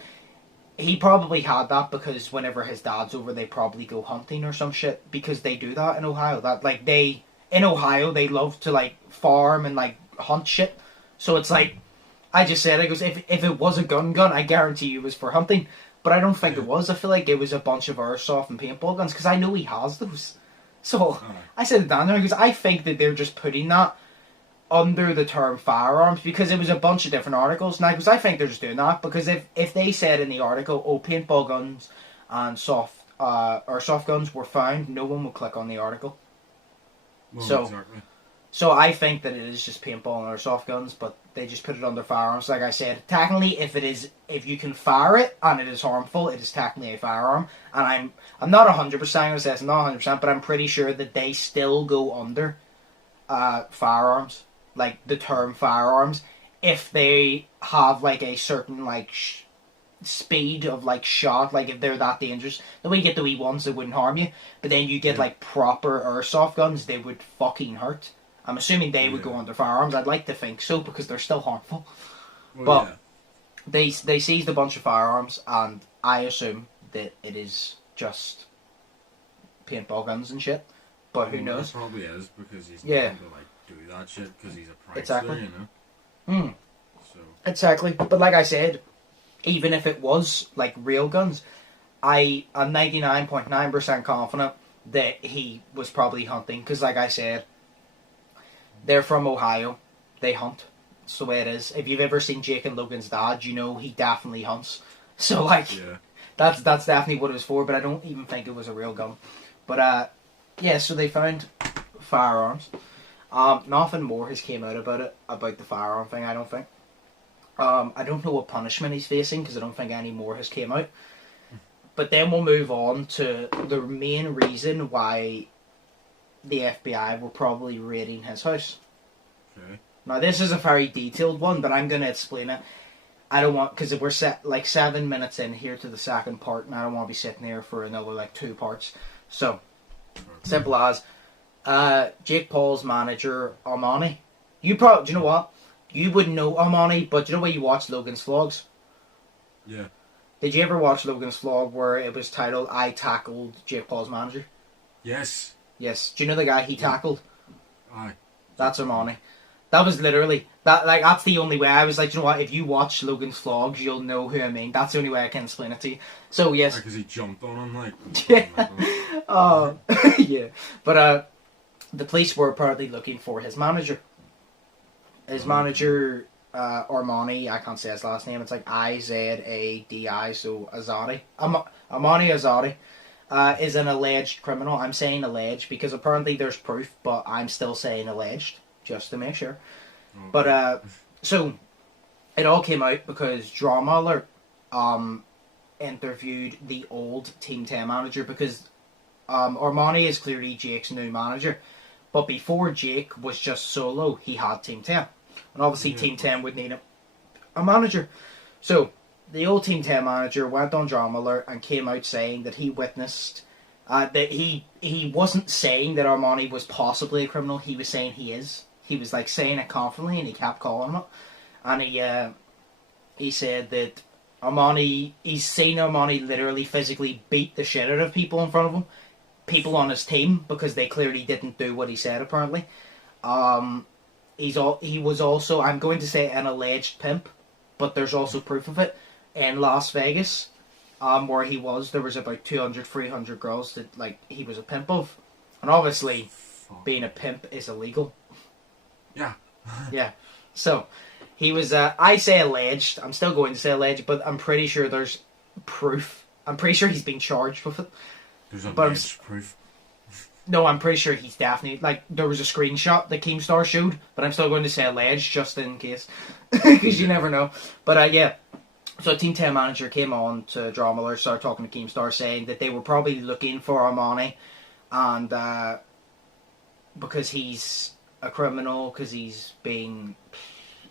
he probably had that because whenever his dad's over, they probably go hunting or some shit because they do that in Ohio. That like in Ohio they love to like farm and like hunt shit. So it's like, I just said, I goes, if it was a gun, I guarantee you it was for hunting. But I don't think it was. I feel like it was a bunch of airsoft and paintball guns because I know he has those. So I said to Daniel, because I think that they're just putting that under the term firearms because it was a bunch of different articles. And I think they're just doing that because if they said in the article, oh, paintball guns and soft guns were found, no one would click on the article. Well, exactly. So I think that it is just paintball and airsoft guns, but they just put it under firearms. Like I said, technically, if you can fire it and it is harmful, it is technically a firearm. And I'm not 100% going to say it's not 100%, but I'm pretty sure that they still go under firearms, like the term firearms, if they have like a certain like speed of like shot, like if they're that dangerous. The way you get the wee ones that wouldn't harm you, but then you get like proper airsoft guns, they would fucking hurt. I'm assuming they would go under firearms. I'd like to think so because they're still harmful. Well, but they seized a bunch of firearms, and I assume that it is just paintball guns and shit. But who knows? It probably is because he's not going to like do that shit because he's a prankster, you know. So exactly. But like I said, even if it was like real guns, I'm 99.9% confident that he was probably hunting because, like I said, they're from Ohio. They hunt. That's the way it is. If you've ever seen Jake and Logan's dad, you know he definitely hunts. So, like, that's definitely what it was for, but I don't even think it was a real gun. But, so they found firearms. Nothing more has came out about the firearm thing, I don't think. I don't know what punishment he's facing, because I don't think any more has came out. But then we'll move on to the main reason why the FBI were probably raiding his house. Okay. Now, this is a very detailed one, but I'm going to explain it. I don't want, because we're set like 7 minutes in here to the second part, and I don't want to be sitting here for another like 2 parts. So, simple as, Jake Paul's manager, Armani. Do you know what? You wouldn't know Armani, but do you know where you watch Logan's vlogs? Yeah. Did you ever watch Logan's vlog where it was titled, I tackled Jake Paul's manager? Yes. Yes. Do you know the guy he tackled? Aye. That's Armani. That was literally that's the only way. I was like, you know what? If you watch Logan's vlogs, you'll know who I mean. That's the only way I can explain it to you. So yes, because he jumped on him like. Yeah. Oh, yeah. But the police were apparently looking for his manager. His manager, Armani. I can't say his last name. It's like Izadi. So Izadi. Armani Izadi. Is an alleged criminal. I'm saying alleged because apparently there's proof, but I'm still saying alleged. Just to make sure. Okay. But, so, it all came out because Drama Alert interviewed the old Team 10 manager because Armani is clearly Jake's new manager. But before Jake was just solo, he had Team 10. And obviously Team 10 would need a manager. So, the old Team 10 manager went on Drama Alert and came out saying that he witnessed... that he wasn't saying that Armani was possibly a criminal, he was saying he is. He was like saying it confidently, and he kept calling him it. And he said that he's seen Armani literally physically beat the shit out of people in front of him, people on his team, because they clearly didn't do what he said. Apparently, he was also, I'm going to say, an alleged pimp, but there's also proof of it in Las Vegas, where he was. There was about 200, 300 girls that like he was a pimp of, and obviously, being a pimp is illegal. Yeah. Yeah. So, he was, I say alleged. I'm still going to say alleged, but I'm pretty sure there's proof. I'm pretty sure he's been charged with it. There's alleged proof. No, I'm pretty sure he's definitely, like, there was a screenshot that Keemstar showed, but I'm still going to say alleged just in case. Because you never know. But, yeah. So, Team 10 manager came on to Drama Alert, started talking to Keemstar, saying that they were probably looking for Armani, and, because he's a criminal, because he's been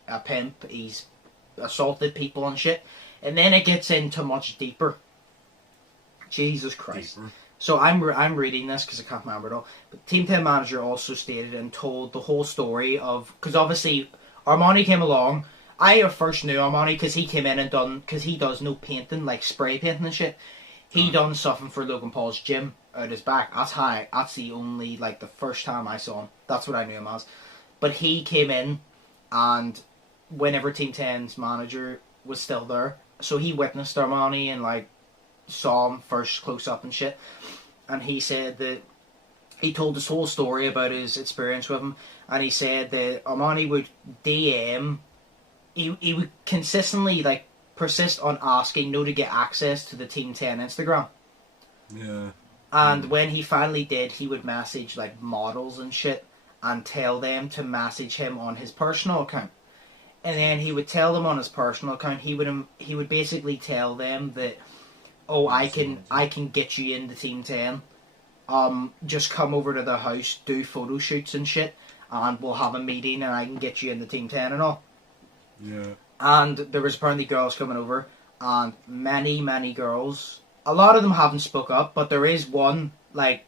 a pimp, he's assaulted people and shit, and then it gets into much deeper. Jesus Christ. Deeper. So I'm reading this because I can't remember it all, but Team 10 manager also stated and told the whole story of, because obviously Armani came along. I first knew Armani because he came in and because he does no painting, like spray painting and shit. He done something for Logan Paul's gym out his back. That's the only, like, the first time I saw him. That's what I knew him as. But he came in, and whenever Team 10's manager was still there, so he witnessed Armani and, like, saw him first close up and shit. And he said that he told this whole story about his experience with him, and he said that Armani would DM, he would consistently, like, persist on asking no to get access to the Team 10 Instagram. Yeah. And when he finally did, he would message like models and shit and tell them to message him on his personal account. And then he would tell them on his personal account, he would basically tell them that, oh, I can get you into Team 10. Just come over to the house, do photo shoots and shit, and we'll have a meeting and I can get you into Team 10 and all. Yeah. And there was apparently girls coming over, and many, many girls. A lot of them haven't spoke up, but there is one they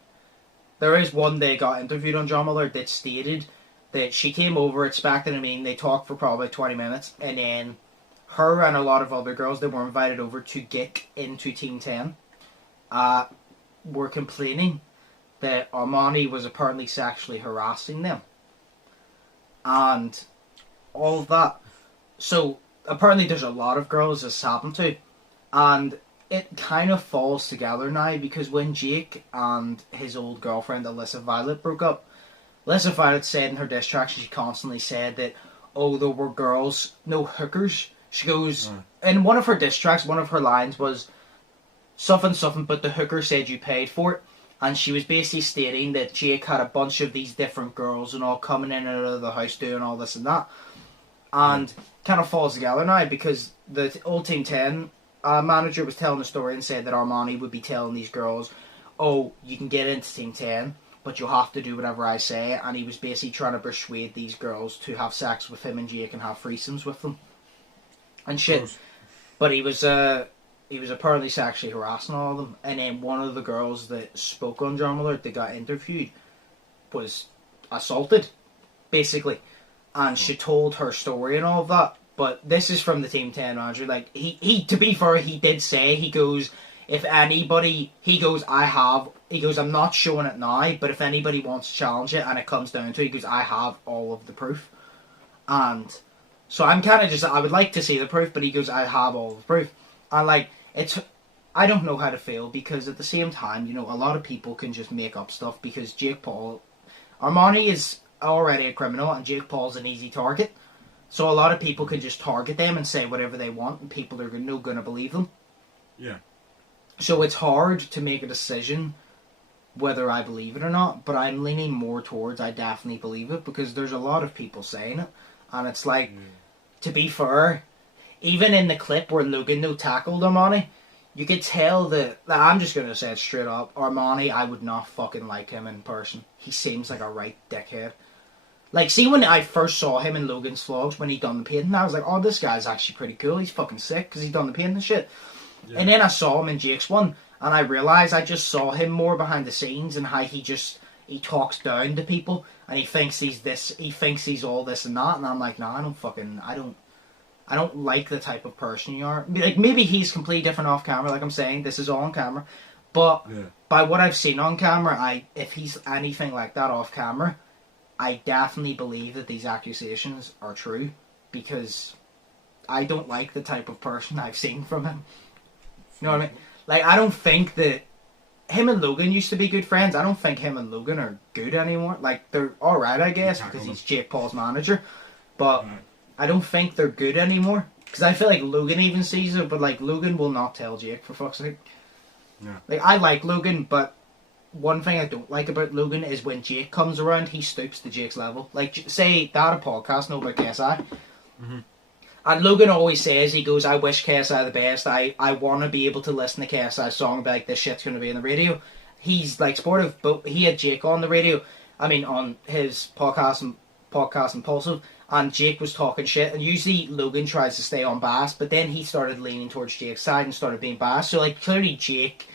got interviewed on Drama Alert that stated that she came over expecting a meeting. They talked for probably 20 minutes, and then her and a lot of other girls that were invited over to get into Team 10 were complaining that Armani was apparently sexually harassing them. And all of that. So, apparently there's a lot of girls this happened to. And it kind of falls together now, because when Jake and his old girlfriend, Alyssa Violet, broke up, Alyssa Violet said in her diss track, she constantly said that, oh, there were girls, no hookers. She goes, in one of her diss tracks, one of her lines was, something, but the hooker said you paid for it. And she was basically stating that Jake had a bunch of these different girls and all coming in and out of the house doing all this and that. And kind of falls together now, because the old Team 10 manager was telling the story and said that Armani would be telling these girls, oh, you can get into Team 10, but you'll have to do whatever I say. And he was basically trying to persuade these girls to have sex with him and Jake and have threesomes with them and shit. But he was apparently sexually harassing all of them. And then one of the girls that spoke on Drama Alert that got interviewed was assaulted, basically. And she told her story and all of that. But this is from the Team 10 manager. Like, he to be fair, he did say, he goes, if anybody, he goes, I'm not showing it now, but if anybody wants to challenge it and it comes down to it, he goes, I have all of the proof. And so I'm kind of just, I would like to see the proof, but he goes, I have all the proof. And like, I don't know how to feel, because at the same time, you know, a lot of people can just make up stuff, because Jake Paul, Armani is already a criminal and Jake Paul's an easy target. So a lot of people can just target them and say whatever they want, and people are no going to believe them. Yeah. So it's hard to make a decision whether I believe it or not, but I'm leaning more towards I definitely believe it, because there's a lot of people saying it. And it's like, to be fair, even in the clip where Logan tackled Armani, you could tell that, I'm just going to say it straight up, Armani, I would not fucking like him in person. He seems like a right dickhead. Like, see, when I first saw him in Logan's vlogs, when he done the painting, I was like, oh, this guy's actually pretty cool. He's fucking sick, because he's done the painting and shit. Yeah. And then I saw him in Jake's one, and I realised I just saw him more behind the scenes, and how he talks down to people, and he thinks he's this, he thinks he's all this and that, and I'm like, nah, I don't like the type of person you are. Like, maybe he's completely different off camera, like I'm saying, this is all on camera, but by what I've seen on camera, if he's anything like that off camera, I definitely believe that these accusations are true, because I don't like the type of person I've seen from him. You know what I mean? Like, I don't think that him and Logan used to be good friends. I don't think him and Logan are good anymore. Like, they're alright, I guess, because he's Jake Paul's manager. But I don't think they're good anymore. Because I feel like Logan even sees it, but, like, Logan will not tell Jake, for fuck's sake. Yeah. Like, I like Logan, but one thing I don't like about Logan is when Jake comes around, he stoops to Jake's level. Like, say, they had a podcast, no, about KSI. Mm-hmm. And Logan always says, he goes, I wish KSI the best. I want to be able to listen to KSI's song and be like, this shit's going to be on the radio. He's, like, sportive, but he had Jake on the radio. I mean, on his podcast Impulsive. And Jake was talking shit. And usually Logan tries to stay on bass, but then he started leaning towards Jake's side and started being bass. So, like, clearly Jake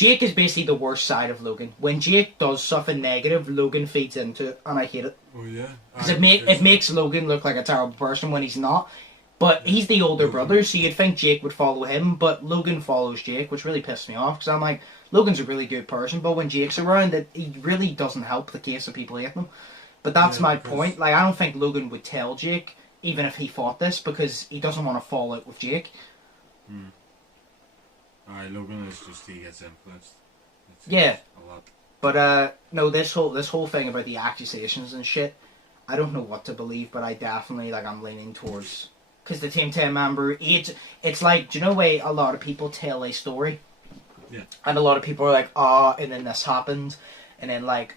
is basically the worst side of Logan. When Jake does something negative, Logan feeds into it, and I hate it. Oh, yeah. Because it makes Logan look like a terrible person when he's not. But he's the older brother, so you'd think Jake would follow him, but Logan follows Jake, which really pissed me off, because I'm like, Logan's a really good person, but when Jake's around, he really doesn't help the case of people hating him. But that's my point. Like, I don't think Logan would tell Jake, even if he fought this, because he doesn't want to fall out with Jake. Alright, Logan is just, he gets influenced. Yeah. A lot. But, no, this whole thing about the accusations and shit, I don't know what to believe, but I definitely, like, I'm leaning towards... Because the Team 10 member, it's like, do you know way a lot of people tell a story? Yeah. And a lot of people are like, and then this happened, and then like,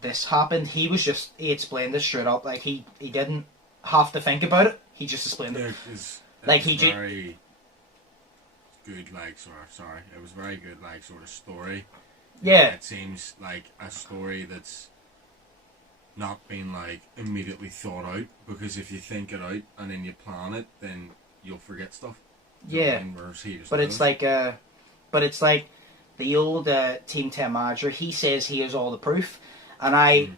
this happened. He explained this straight up. Like, he didn't have to think about it. He just explained it. Like, very good, like, sorry. It was very good, like, sort of story. Yeah. It seems like a story that's not being, like, immediately thought out, because if you think it out and then you plan it, then you'll forget stuff. Yeah. But it's like the old Team 10 manager, he says he has all the proof, and I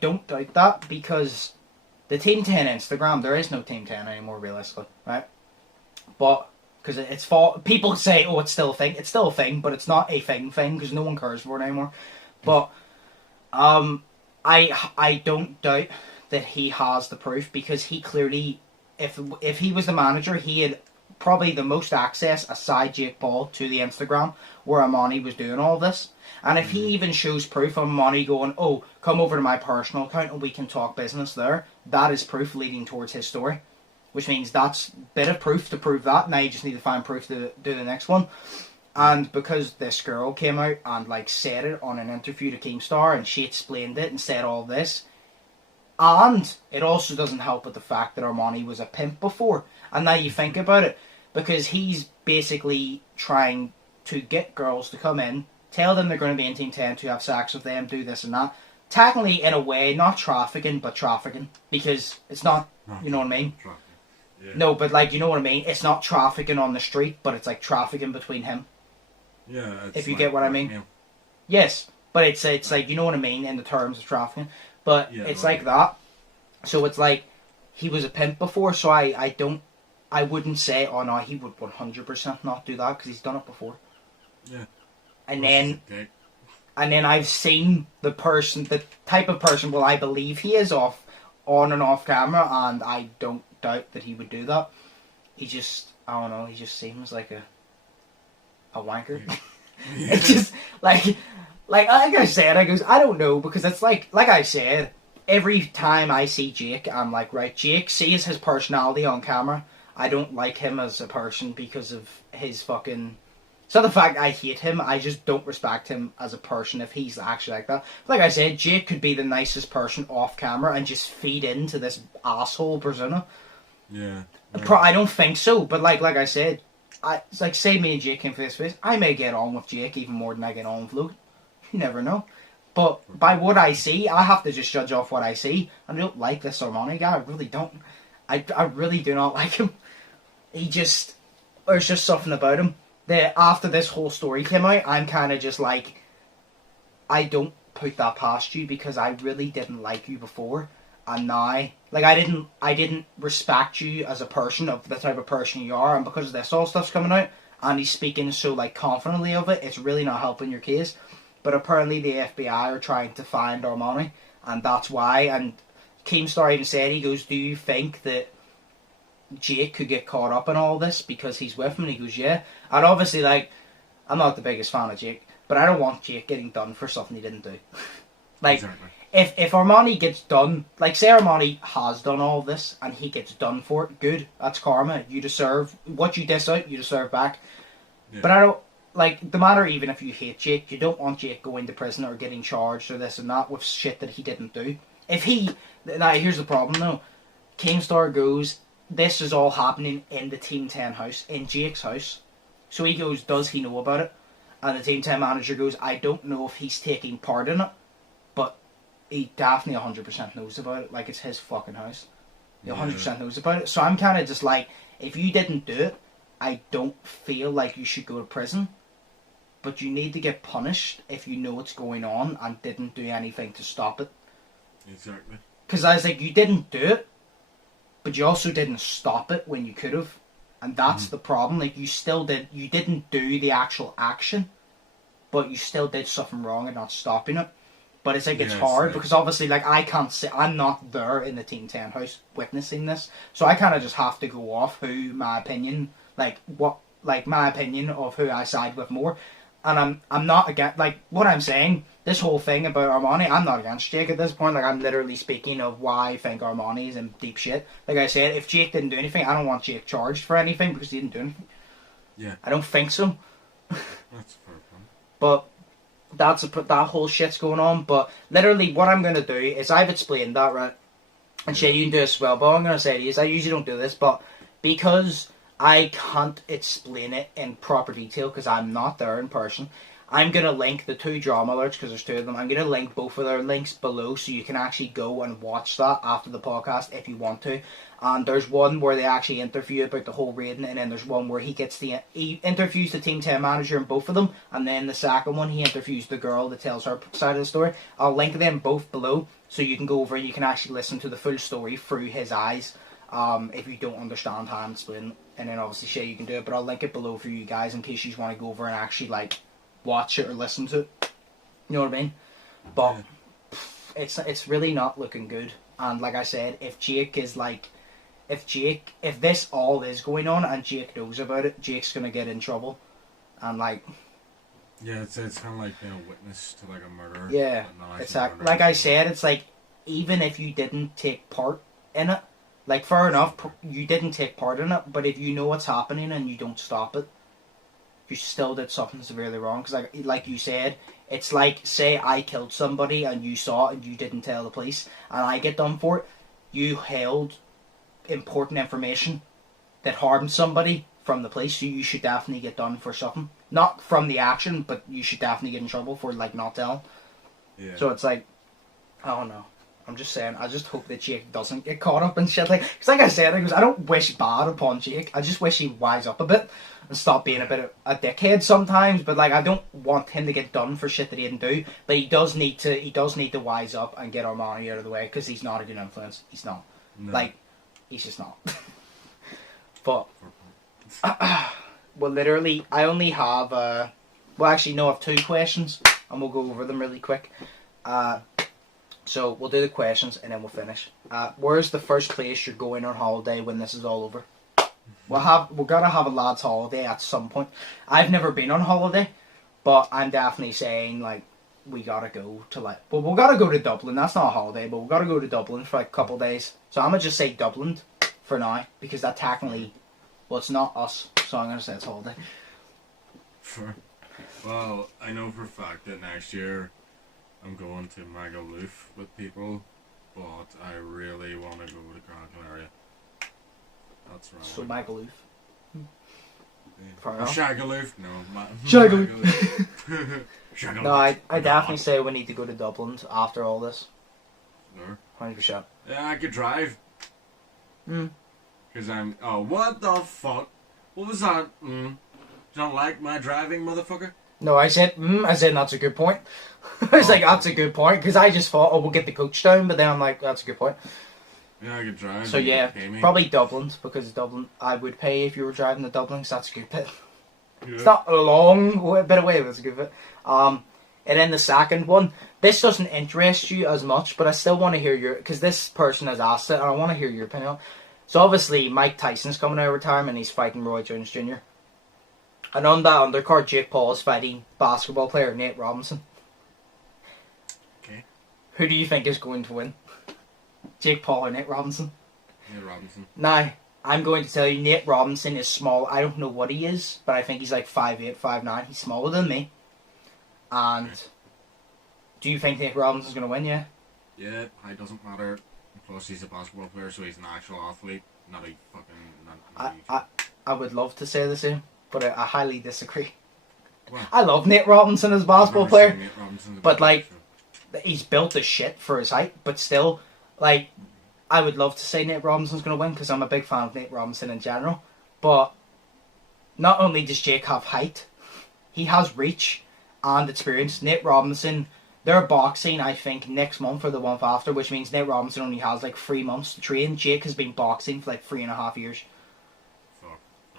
don't doubt that, because the Team 10 Instagram, there is no Team 10 anymore, realistically, right? But because it's people say, oh, it's still a thing. It's still a thing, but it's not a thing because no one cares for it anymore. But I don't doubt that he has the proof, because he clearly, if he was the manager, he had probably the most access aside Jake Paul to the Instagram where Armani was doing all this. And if he even shows proof of Armani going, oh, come over to my personal account and we can talk business there, that is proof leading towards his story. Which means that's a bit of proof to prove that. Now you just need to find proof to do the next one. And because this girl came out and like said it on an interview to Keemstar, and she explained it and said all this, and it also doesn't help with the fact that Armani was a pimp before. And now you think about it, because he's basically trying to get girls to come in tell them they're going to be in Team 10 to have sex with them, do this and that. Technically, in a way, not trafficking, but trafficking. Because it's not, you know what I mean? Yeah. No, but like, you know what I mean? It's not trafficking on the street, but it's like trafficking between him. Yeah. If you get what I mean. Yes, but it's like, you know what I mean in the terms of trafficking. But it's like that. So it's like, he was a pimp before, so I wouldn't say, oh no, he would 100% not do that, because he's done it before. Yeah. And then I've seen the type of person, well, I believe he is on and off camera, and I don't doubt that he would do that. He just, I don't know, he just seems like a wanker. Yeah. It's just, like I said, I don't know, because it's like I said, every time I see Jake, I'm like, right, Jake sees his personality on camera. I don't like him as a person because of his fucking... It's not the fact I hate him, I just don't respect him as a person if he's actually like that. Like I said, Jake could be the nicest person off camera and just feed into this asshole persona. Yeah. I don't think so, but like I said, it's like, say me and Jake came face to face, I may get on with Jake even more than I get on with Luke. You never know. But by what I see, I have to just judge off what I see. I don't like this Armani guy, I really don't. I really do not like him. There's just something about him. After this whole story came out, I'm kind of just like, I don't put that past you, because I really didn't like you before, and now, like, I didn't respect you as a person, of the type of person you are, and because this all stuff's coming out, and he's speaking so, like, confidently of it, it's really not helping your case. But apparently the FBI are trying to find Armani, and that's why. And Keemstar even said, he goes, do you think that Jake could get caught up in all this because he's with him? And he goes, yeah. And obviously, like, I'm not the biggest fan of Jake, but I don't want Jake getting done for something he didn't do. Like, exactly. If Armani gets done, like, say Armani has done all this and he gets done for it, good, that's karma. You deserve what you dish out, you deserve back. Yeah. But I don't, like, no matter even if you hate Jake, you don't want Jake going to prison or getting charged or this and that with shit that he didn't do. Now here's the problem though, Keemstar goes, this is all happening in the Team 10 house, in Jake's house. So he goes, does he know about it? And the Team 10 manager goes, I don't know if he's taking part in it, but he definitely 100% knows about it. Like, it's his fucking house. He 100% knows about it. So I'm kind of just like, if you didn't do it, I don't feel like you should go to prison. But you need to get punished if you know what's going on and didn't do anything to stop it. Exactly. Because I was like, you didn't do it, but you also didn't stop it when you could have. And that's the problem. Like, you didn't do the actual action, but you still did something wrong and not stopping it. But it's like, it's hard because obviously, like, I can't say, I'm not there in the Team 10 house witnessing this. So I kind of just have to go off my opinion of who I side with more. And I'm not against, like, what I'm saying, this whole thing about Armani, I'm not against Jake at this point. Like, I'm literally speaking of why I think Armani is in deep shit. Like I said, if Jake didn't do anything, I don't want Jake charged for anything because he didn't do anything. Yeah. I don't think so. That's a fair point. But that whole shit's going on. But literally what I'm going to do is, I've explained that, right? And shit, you can do this as well. But what I'm going to say to you is, I usually don't do this, but because I can't explain it in proper detail because I'm not there in person, I'm going to link the two drama alerts, because there's two of them. I'm going to link both of their links below so you can actually go and watch that after the podcast if you want to. And there's one where they actually interview about the whole raiding, and then there's one where he interviews the Team 10 manager in both of them, and then the second one he interviews the girl that tells her side of the story. I'll link them both below so you can go over and you can actually listen to the full story through his eyes. If you don't understand how I'm explaining, and then obviously Shay, you can do it, but I'll link it below for you guys in case you just want to go over and actually like watch it or listen to it. You know what I mean? But it's really not looking good. And like I said, if this all is going on and Jake knows about it, Jake's gonna get in trouble. And like, yeah, it's kind of like being a witness to like a murder. Yeah, exactly. Like I said, it's like, even if you didn't take part in it, like, fair enough, you didn't take part in it, but if you know what's happening and you don't stop it, you still did something severely wrong. Because like you said, it's like, say I killed somebody and you saw it and you didn't tell the police, and I get done for it, you held important information that harmed somebody from the police, so you should definitely get done for something. Not from the action, but you should definitely get in trouble for, like, not telling. Yeah. So it's like, I don't know. I'm just saying, I just hope that Jake doesn't get caught up in shit. Because like I said, I don't wish bad upon Jake. I just wish he'd wise up a bit and stop being a bit of a dickhead sometimes. But, like, I don't want him to get done for shit that he didn't do. But he does need to wise up and get Armani out of the way, because he's not a good influence. He's not. No. Like, he's just not. But, well, literally, I only have, well, actually, no, I have 2 questions, and we'll go over them really quick. So, we'll do the questions, and then we'll finish. Where's the first place you're going on holiday when this is all over? We're gonna have a lads' holiday at some point. I've never been on holiday, but I'm definitely saying, like, we gotta go to, like, well, we gotta go to Dublin. That's not a holiday, but we gotta go to Dublin for, like, a couple of days. So I'm gonna just say Dublin for now, because that technically, well, it's not us, so I'm gonna say it's holiday. Sure. Well, I know for a fact that next year I'm going to Magaluf with people, but I really want to go to Gran Canaria. That's right. So Magaluf. Or Shagaloof? No, Shagaloof. Shagaloof. No, I definitely say we need to go to Dublin after all this. Sure. 100%. Yeah, I could drive. Because I'm... Oh, what the fuck? What was that? Don't like my driving, motherfucker? No, I said that's a good point. I was like, that's a good point, because I just thought, oh, we'll get the coach down, but then I'm like, that's a good point. Yeah, I could drive. So yeah, probably Dublin, because Dublin, I would pay if you were driving to Dublin, because that's a good bit. Yeah. It's not a long bit away, but it's a good bit. And then the second one, this doesn't interest you as much, but I still want to hear your, because this person has asked it, and I want to hear your opinion. So obviously, Mike Tyson's coming out of retirement, he's fighting Roy Jones Jr. And on that undercard, Jake Paul is fighting basketball player Nate Robinson. Okay. Who do you think is going to win? Jake Paul or Nate Robinson? Nate Robinson. Now, I'm going to tell you, Nate Robinson is small. I don't know what he is, but I think he's like 5'8", 5'9". He's smaller than me. And do you think Nate Robinson's going to win, yeah? Yeah, height doesn't matter. Plus, he's a basketball player, so he's an actual athlete, not a fucking... I would love to say the same, but I highly disagree. Well, I love Nate Robinson as a basketball player, but like, he's built as shit for his height, but still, like, I would love to say Nate Robinson's going to win, because I'm a big fan of Nate Robinson in general, but not only does Jake have height, he has reach and experience. Nate Robinson, they're boxing, I think, next month or the month after, which means Nate Robinson only has like 3 months to train. Jake has been boxing for like 3.5 years.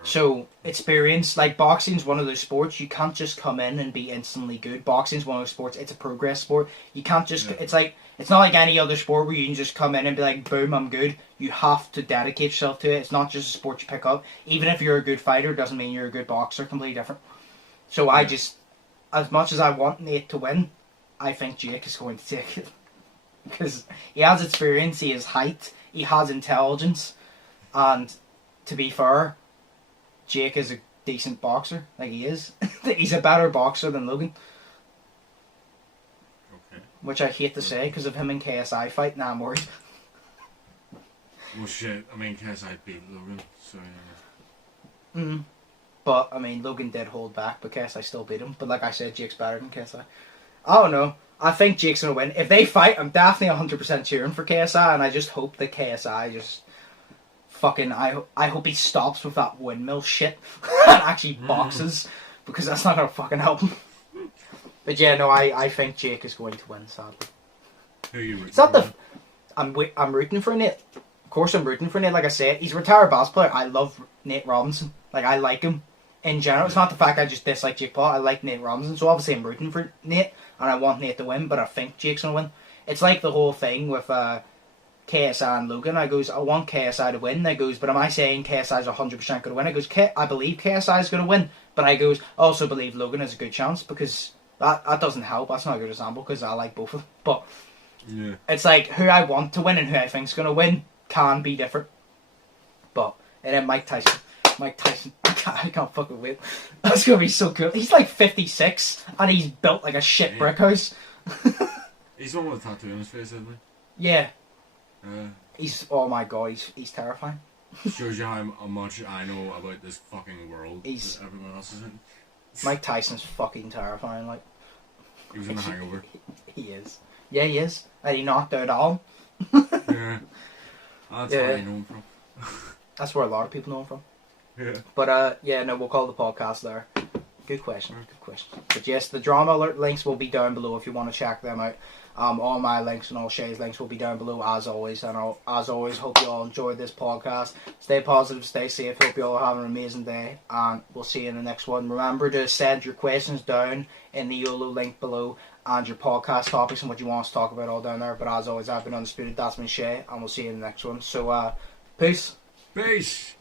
So, experience, like, boxing's one of those sports, you can't just come in and be instantly good. Boxing's one of those sports, it's a progress sport. You can't just, it's not like any other sport where you can just come in and be like, boom, I'm good. You have to dedicate yourself to it. It's not just a sport you pick up. Even if you're a good fighter, doesn't mean you're a good boxer, completely different. So I just, as much as I want Nate to win, I think Jake is going to take it. Because he has experience, he has height, he has intelligence, and to be fair, Jake is a decent boxer, like he is. He's a better boxer than Logan. Okay. Which I hate to say, because of him and KSI fight, now I'm worried. Well shit, I mean KSI beat Logan, so yeah. But, I mean, Logan did hold back, but KSI still beat him. But like I said, Jake's better than KSI. I don't know. I think Jake's going to win. If they fight, I'm definitely 100% cheering for KSI, and I just hope that KSI just... Fucking, I hope he stops with that windmill shit and actually boxes, because that's not gonna fucking help him. But yeah, no, I think Jake is going to win, sadly. Who are you rooting it's not for? I'm rooting for Nate. Of course I'm rooting for Nate, like I said. He's a retired basketball player. I love Nate Robinson. Like, I like him in general. It's not the fact I just dislike Jake Paul. I like Nate Robinson, so obviously I'm rooting for Nate, and I want Nate to win, but I think Jake's gonna win. It's like the whole thing with, KSI and Logan. I goes, I want KSI to win. I goes, but am I saying KSI's 100% going to win? I goes, I believe KSI's going to win, but I goes, I also believe Logan has a good chance, because that doesn't help. That's not a good example, because I like both of them. But yeah, it's like, who I want to win and who I think's going to win can be different. But, and then Mike Tyson, I can't fucking wait. That's going to be so cool. He's like 56, and he's built like a shit brick house. He's the one with a tattoo on his face, isn't he? Yeah. He's, oh my god, he's terrifying. Shows you how much I know about this fucking world that everyone else is in. Mike Tyson's fucking terrifying. Like, he was in The Hangover. He is. Yeah, he is. And he knocked out Al. Yeah. That's where I know him from. That's where a lot of people know him from. Yeah. But we'll call the podcast there. Good question. But yes, the drama alert links will be down below if you want to check them out. All my links and all Shea's links will be down below as always. And as always, hope you all enjoyed this podcast. Stay positive, stay safe. Hope you all have an amazing day, and we'll see you in the next one. Remember to send your questions down in the YOLO link below, and your podcast topics and what you want us to talk about all down there. But as always, I've been Undisputed. That's been Shea, and we'll see you in the next one. So, peace. Peace.